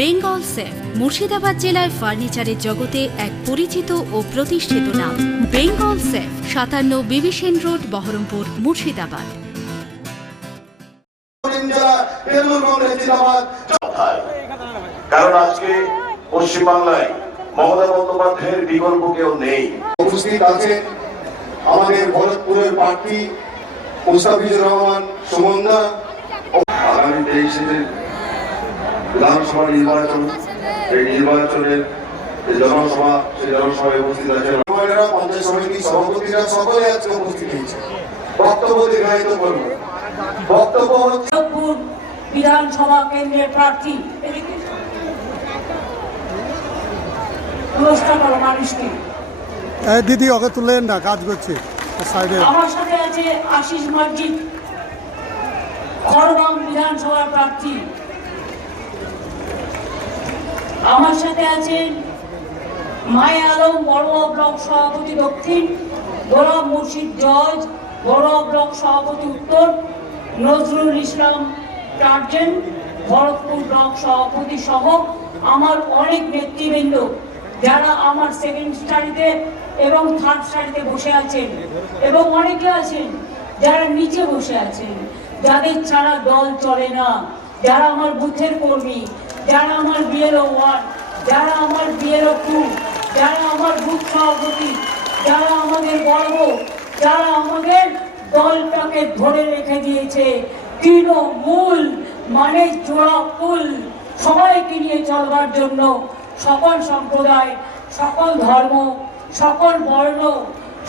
Bengal safe Murshidabad জেলায় ফার্নিচারের জগতে এক পরিচিত ও প্রতিষ্ঠিত নাম। বেঙ্গল সেফ 57 বিবি সেন রোড, বহরমপুর, মুর্শিদাবাদ। কারণ আজকে পশ্চিমবাংলায় মমতা বন্দ্যোপাধ্যায়ের বিকল্প কেউ নেই। উপস্থিত আছেন আমাদের ভরতপুরের প্রার্থী মুস্তাফিজুর রহমান সুমনদা। আগামী 23 বিধানসভা নির্বাচন, এই নির্বাচনের জনসভা, সেই জনসভায় উপস্থিত আছেন মহিলারা, পঞ্চায়েত সমিতি সভাপতিরা, সকলে আজকে উপস্থিত হয়েছে। বক্তব্য দীর্ঘায়িত করব। বক্তব্য ভরতপুর বিধানসভা কেন্দ্রের প্রার্থী নমস্কার করো মানুষকে। দিদি ওকে তুললেন না, কাজ করছে সাইডে। আমার সাথে আছে আশিস মসজিদ, খড়গাম বিধানসভার প্রার্থী। আমার সাথে আছেন মায়া আলম, বড়ুয়া ব্লক সভাপতি দক্ষিণ, গোলাম মুর্শিদ জজ, বড়ুয়া ব্লক সভাপতি উত্তর, নজরুল ইসলাম টার্জেন, ভরতপুর ব্লক সভাপতি সহ আমার অনেক নেতৃবৃন্দ যারা আমার সেকেন্ড সারিতে এবং থার্ড সারিতে বসে আছেন, এবং অনেকে আছেন যারা নিচে বসে আছেন, যাদের ছাড়া দল চলে না, যারা আমার বুথের কর্মী, যারা আমার বিএলও 1, যারা আমার বিএলও 2, যারা আমার বুথ সভাপতি, যারা আমাদের গর্ব, যারা আমাদের দলটাকে ধরে রেখে দিয়েছে। তৃণমূল মানে জোড়া ফুল, সবাইকে নিয়ে চলবার জন্য সকল সম্প্রদায়, সকল ধর্ম, সকল বর্ণ,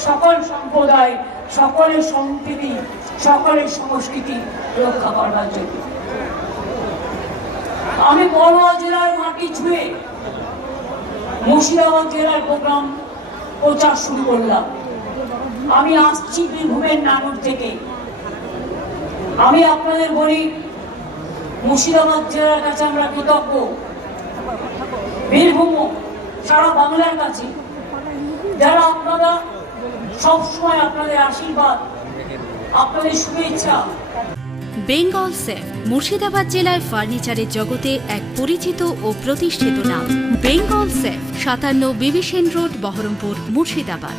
সকল সম্প্রদায়, সকলের সম্প্রীতি, সকলের সংস্কৃতি রক্ষা করবার জন্য আমি বড়ুয়া জেলার মাটি ছুঁয়ে মুর্শিদাবাদ জেলার প্রোগ্রাম প্রচার শুরু করলাম। আমি আসছি বীরভূমের নানুর থেকে। আমি আপনাদের বলি, মুর্শিদাবাদ জেলার কাছে আমরা কৃতজ্ঞ, বীরভূম সারা বাংলার কাছে, যারা আপনারা সবসময় আপনাদের আশীর্বাদ, আপনাদের শুভেচ্ছা। বেঙ্গল সেফ মুর্শিদাবাদ জেলায় ফার্নিচারের জগতে এক পরিচিত ও প্রতিষ্ঠিত নাম। বেঙ্গল সেফ 57 বিবি সেন রোড, বহরমপুর, মুর্শিদাবাদ।